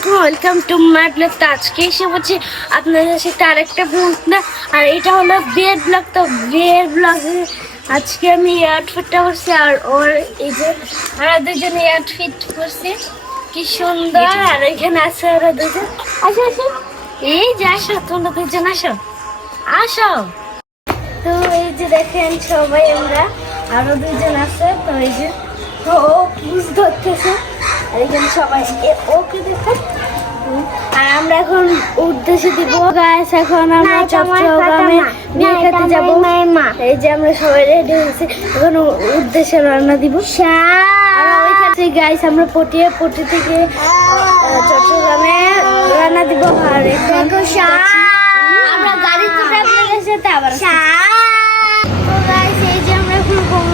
আলাইকুম, welcome to my blog. তো আজকে এসে বলছি আপনাদের সাথে আরেকটা ব্লগ না, আর এটা হলো বিয়ের ব্লগ। তো বিয়ের ব্লগে আজকে আমি আউটফিটটা করছি, আর ওর এই যে আমরা দুজনে আউটফিট করছি, কি সুন্দর। আর এখানে আছে ওরা দুজন। আসো আসো, এই যে আসো, তোমরা দুজন আসো আসো। তো এই যে দেখেন সবাই আমরা, আরো দুজন আছে। তো এই যে তো ও পুজ ধরতেছে, আর এখানে সবাই ওকে দেখেন। আর আমরা এখন উদ্দেশ্যে দিব গাইস, এখন আমরা চট্টগ্রামে বিয়ে খেতে যাবো। এই যে আমরা সবাই রেডি হয়েছি, এখন উদ্দেশ্যে রান্না দিব। আর ওইখানে গাইস আমরা পটি থেকে চট্টগ্রামে রান্না দিব। আর এখন আমরা গাড়িতে আপনাদের সাথে আবার তো গাইস এই যে আমরা এখন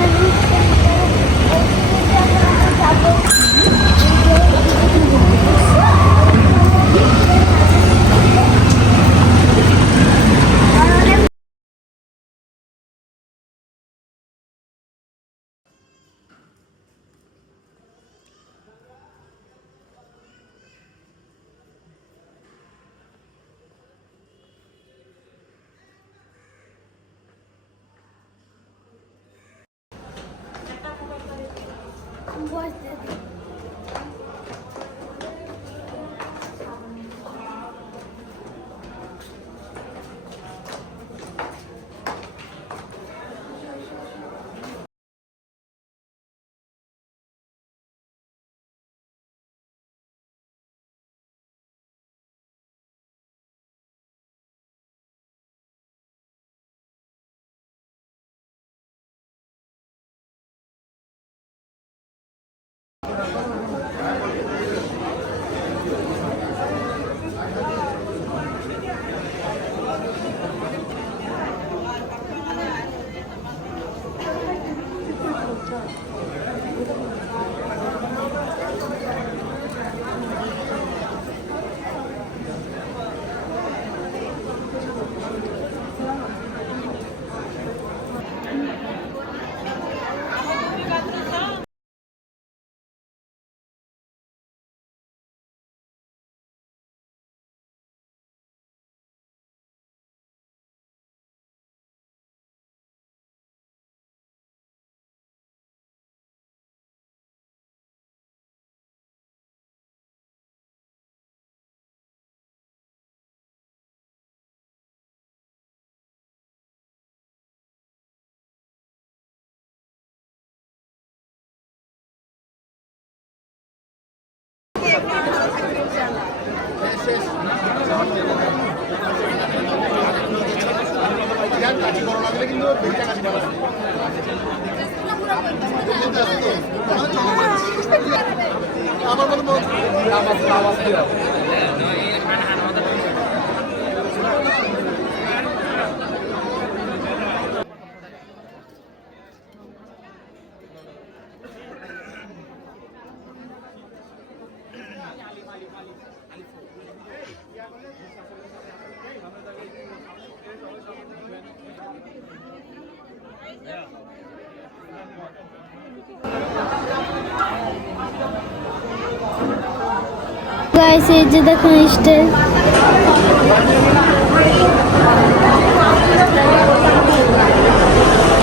গাইস এই যে দেখুন স্টেজ,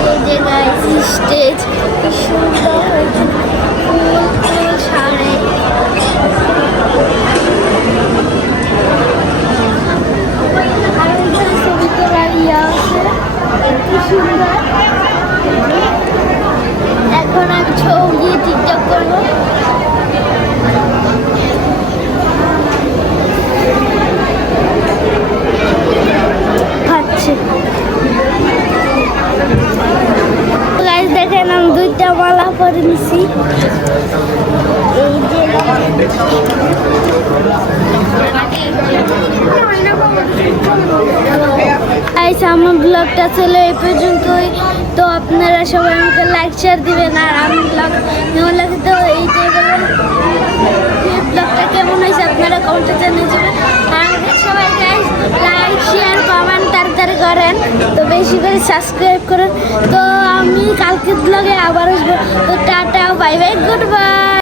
এই যে গাইস স্টেজ কি সুন্দর হয়েছে, ফুল সারে। আর এখানে ছবি তোলার ইয়া আছে, কি সুন্দর। এখন আমি ছবি দিয়ে টিকটক করবো। দেখেন আমি দুইটা মালা পরে নিছি। এই যে আমার ব্লগটা ছিল এই পর্যন্তই। তো আপনারা সবাই আমাকে লাইক শেয়ার দিবেন, আর আমি ব্লগ কেমন লাগে তো এইটাই বলেন। ব্লগটা কেমন হয়েছে আপনারা কমেন্টে জানিয়ে যাবেন। আর আমাদের সবাই গাইস লাইক শেয়ার কমেন্ট তাড়াতাড়ি করেন, তো বেশি করে সাবস্ক্রাইব করেন। তো আমি কালকের ব্লগে আবার আসবো। তো tata, bye bye, good bye.